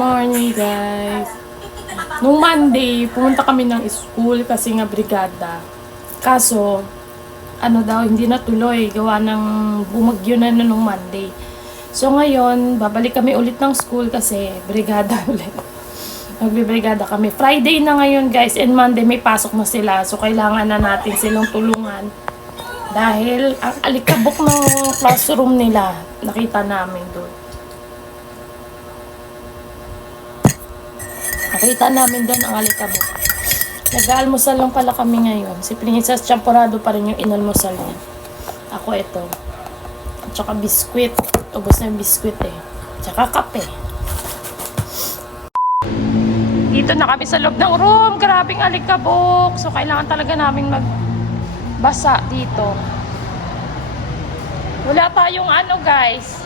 morning guys. Nung Monday, pumunta kami ng school kasi nga brigada. Kaso, ano daw, hindi natuloy. Gawa ng bumagyo na nung Monday. So ngayon, babalik kami ulit ng school kasi brigada ulit. Magbibrigada kami. Friday na ngayon guys and Monday may pasok na sila. So kailangan na natin silang tulungan. Dahil ang alikabok ng classroom nila, nakita namin doon. Nakita namin doon ang alikabok. Nag-aalmusal lang pala kami ngayon. Si Princess Champorado pa rin yung inalmusal niya. Ako ito. At saka biskwit. Ubus na yung biskwit eh. Tsaka kape. Dito na kami sa loob ng room. Grabing alikabok. So, kailangan talaga namin magbasa dito. Wala tayong ano guys.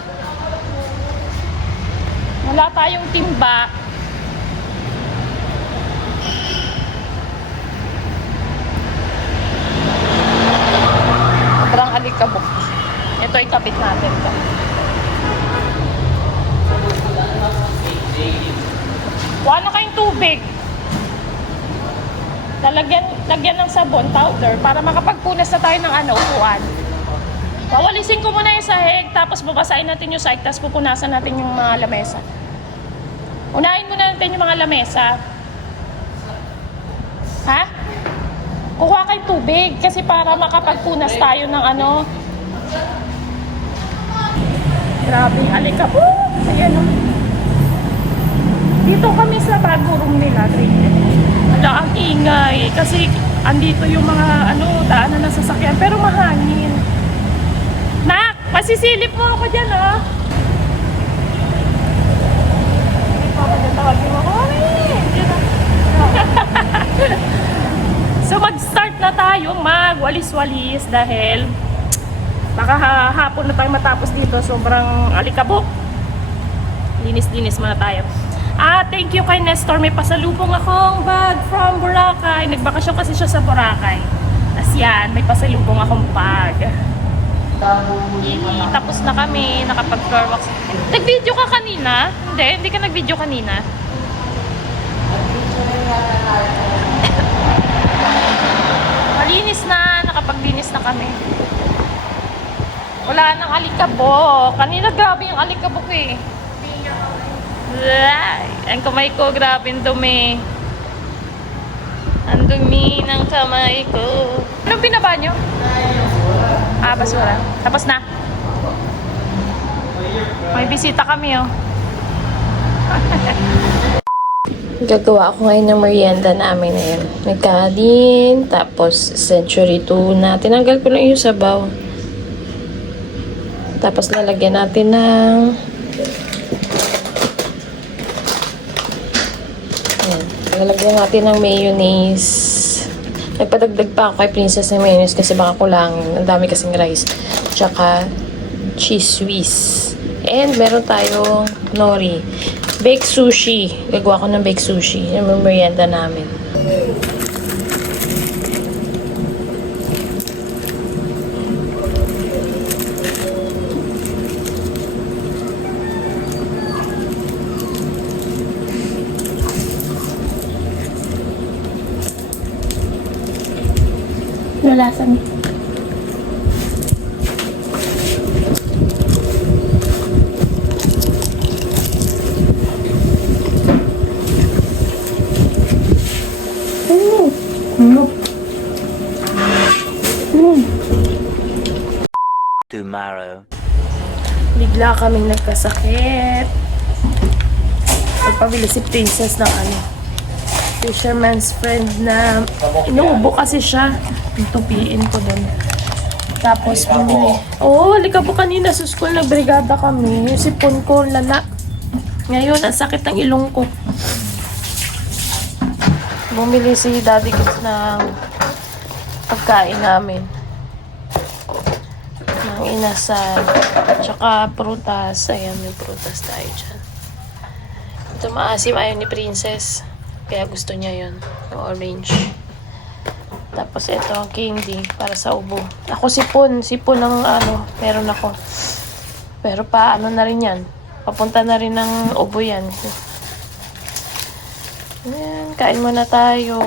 Wala tayong timba. Sobrang alikabok. Ito ikabit natin to. Wala na kayong tubig. Lalagyan, lagyan ng sabon, powder, para makapagpunas na tayo ng ano, upuan. Wawalisin ko muna yung sahig, tapos babasahin natin yung sahig, tapos pupunasan natin yung mga lamesa. Unahin muna natin yung mga lamesa. Ha? Kukuha kayong tubig kasi para makapagpunas tayo ng ano. Grabe, alika po. Ayan o. Dito kami sa bago room nila. Wala ang ingay kasi andito yung mga ano, daanan ng sasakyan pero mahangin. Nak, pasisilip mo ako oh. Dyan oh. So mag-start na tayo magwalis-walis dahil baka ha- hapon na tayo matapos dito. Sobrang alikabok. Linis-linis muna tayo. Ah, thank you kay Nestor. May pasalubong akong bag from Boracay. Nagbakasyon kasi siya sa Boracay. As yan, may pasalubong akong bag. Yee, tapos na kami, nakapag-floor wax. Nag-video ka kanina? Hindi, hindi ka nag-video kanina. Malinis na, nakapaglinis na kami. Wala nang alikabok. Kanina grabe yung alikabok eh. Ang kamay ko, grabe ang dumi. Ang dumi ng kamay ko. Anong binaba nyo? Ah, basura. Tapos na. May bisita kami oh. Gagawa ako ngayon ng merienda namin ngayon. May kanin, tapos century tuna. Tinanggal ko lang yung sabaw. Tapos lalagyan natin ng Ayan. Lalagyan natin ng mayonnaise. Nagpadagdag pa ako kay Princess ng mayonnaise kasi baka kulangin. Ang dami kasing rice. Tsaka cheese whiz. And meron tayong nori. Baked sushi. Gagawa ko ng baked sushi. Yung merienda namin. Lalasan. Mm. Mm. Mm. tomorrow. Bigla kaming nagkasakit. Nagpabili si Princess ng ano, fisherman's friend na inuubo kasi siya. Tupiin ko doon. Tapos bumili. Oo, oh, halika kanina sa school, nagbrigada kami. Yung sipon ko, lala. Ngayon, ang sakit ng ilong ko. Bumili si Daddy Gibbs ng pagkain namin. Ng inasal. Tsaka prutas. Ayan, may prutas tayo dyan. Ito maasim ayaw ni Princess. Kaya gusto niya yon Yung orange. Tapos ito candy para sa ubo. Ako sipon. Sipon ang ano, meron ako. Pero pa ano na rin yan. Papunta na rin ng ubo yan. kain muna tayo.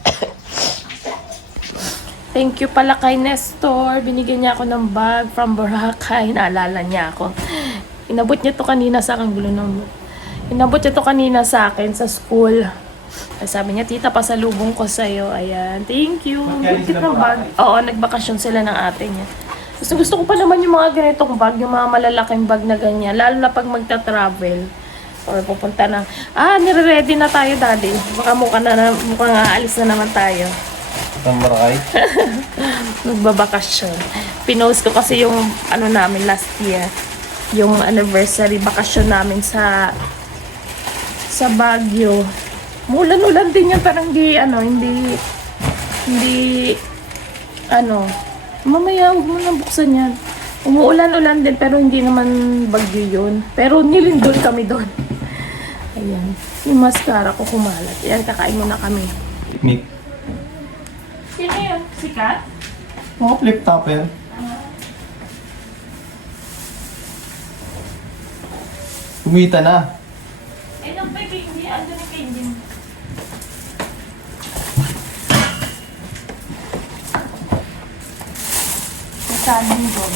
Thank you pala kay Nestor. Binigyan niya ako ng bag from Boracay. Naalala niya ako. Inabot niya to kanina sa akin. Gulo ng Inabot niya to kanina sa akin sa school. Sabi niya, tita, pasalubong ko sa'yo. Ayan, thank you. Magkano Cute ng bag. Oo, nagbakasyon sila ng ate niya. Gusto, gusto ko pa naman yung mga ganitong bag, yung mga malalaking bag na ganyan. Lalo na pag magta-travel. Or pupunta na. Ah, nire-ready na tayo, daddy. Baka mukha na, na mukhang aalis na naman tayo. Tamarakay. Magbabakasyon. Pinost ko kasi yung ano namin last year. Yung anniversary bakasyon namin sa sa Baguio. Mulan-ulan din yan, parang di, ano, hindi, hindi, ano, mamaya huwag mo nang buksan yan. Umuulan-ulan din, pero hindi naman bagyo yun. Pero nilindol kami doon. Ayan. Yung mascara ko kumalat. Ayan, kakain muna kami. Nick. Sino yun? Sikat? Mga flip topper. Kumita na. Eh, nang pa hindi, ano na kay Jim? Masaling doon.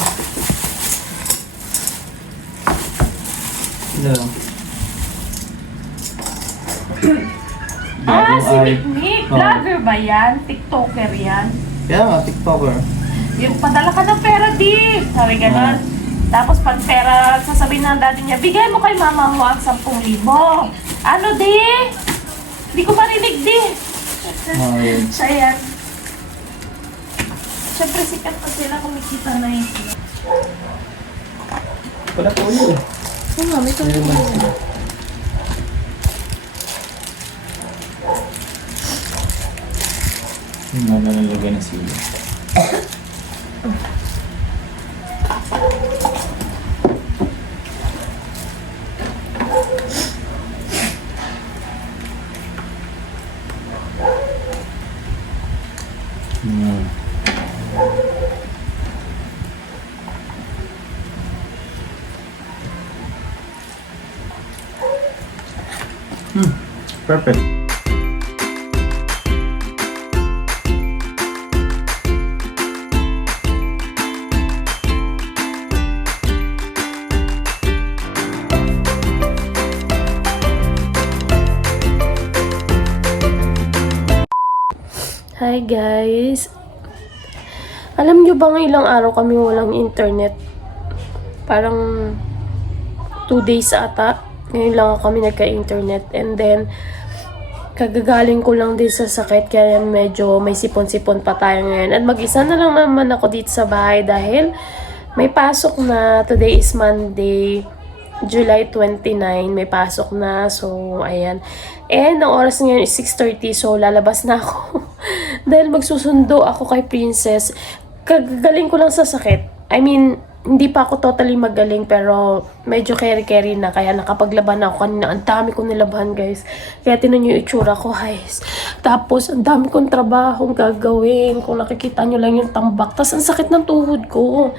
Ito. Ah, si Mikmik! Oo. Vlogger ba yan? TikToker yan? Kaya nga, TikToker. Yung padala ka ng pera, di! Sabi ganun. Tapos pag pera, sasabihin ng daddy niya, bigay mo kay mama mo ang 10,000. Ano, di? Hindi ko marinig, di. Ah, yun. Siya yan. Siyempre, sikat pa sila kumikita na yun. Wala po yun. Oo nga, may Ayun man sila. Yung mga nalalagay na sila. Perfect. Hi guys! Alam nyo bang ilang araw kami walang internet? Parang two days ata. Ngayon lang kami nagka-internet. And then, kagagaling ko lang din sa sakit kaya medyo may sipon-sipon pa tayo ngayon. At mag-isa na lang naman ako dito sa bahay dahil may pasok na. Today is Monday. July 29, may pasok na. So, ayan. And, ang oras ngayon is 6.30. So, lalabas na ako. Dahil magsusundo ako kay Princess. Kagagaling ko lang sa sakit. I mean, hindi pa ako totally magaling pero medyo carry-carry na. Kaya nakapaglaban ako kanina. Ang dami kong nilabahan, guys. Kaya tinan nyo yung itsura ko, guys. Tapos, ang dami kong trabaho gagawin. Kung nakikita nyo lang yung tambak. Tapos, ang sakit ng tuhod ko.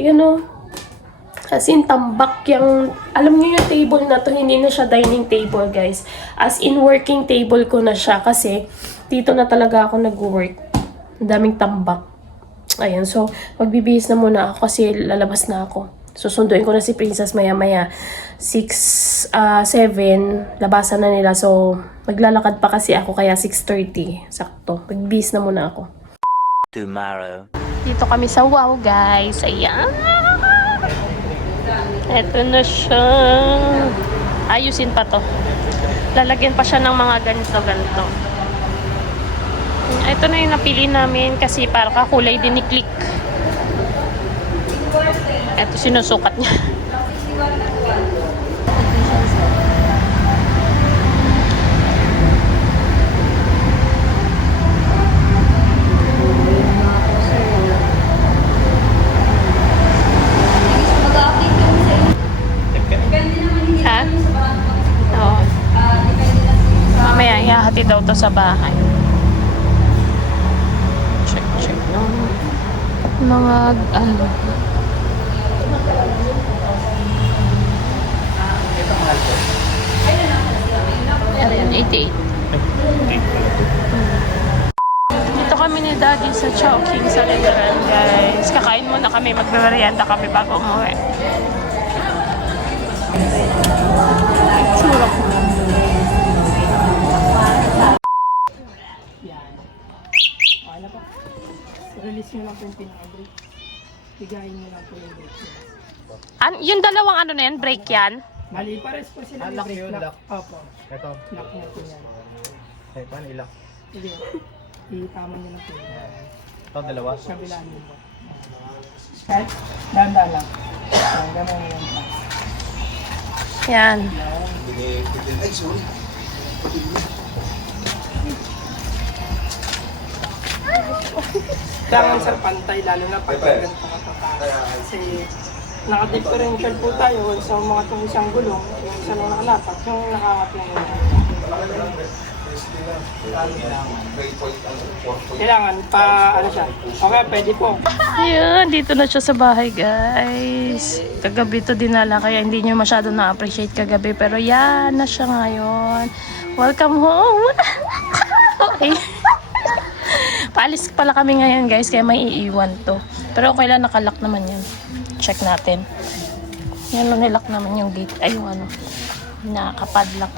Ayan o. As in, tambak yung... Alam niyo yung table na to, hindi na siya dining table, guys. As in, working table ko na siya kasi dito na talaga ako nag-work. Ang daming tambak. Ayan, so, magbibihis na muna ako kasi lalabas na ako. Susunduin ko na si Princess maya-maya. 6, ah 7, labasan na nila. So, maglalakad pa kasi ako kaya 6.30. Sakto. Magbihis na muna ako. tomorrow. Dito kami sa wow, guys. Ayan. Eto na siya. Ayusin pa to. Lalagyan pa siya ng mga ganito, ganito. Ito na yung napili namin kasi para kakulay din ni Click. Ito sinusukat niya. Ha? Oo. Mamaya, ihahati daw to sa bahay. Check, check lang. Mga, ano. Yan? 88. Dito kami ni Daddy sa Chowking sa Ligaran, guys. Kakain muna kami, magbe-merienda kami bago umuwi. Sura ko. Release nyo lang po yung pinaka-break. Bigayin nyo lang po yung break. An yung dalawang ano na yan, break yan? Mali, pares po sila. Ah, lock yun, lock. Opo, Ito. lock na po yan. Eh, paano ilak? Sige, itama nyo lang po yan. Ito, dalawa. Kabila nyo po. Kahit, danda lang. Ganun lang po. Yan. Kailangan sir pantay, lalo na pag ganito katataas. Kasi naka-differential po tayo sa mga itong isang gulong, yung isa lang nakalapat, yung nakakat lang yun. Kailangan pa, ano siya, okay, pwede po. Ayun, dito na siya sa bahay, guys. Kagabi to dinala, kaya hindi nyo masyado na-appreciate kagabi. Pero yan na siya ngayon. Welcome home! okay. Paalis pala kami ngayon, guys, kaya may iiwan to. Pero okay lang, nakalock naman yan. Check natin. Yan, nilock naman yung gate. Ay, yung ano, nakapadlock.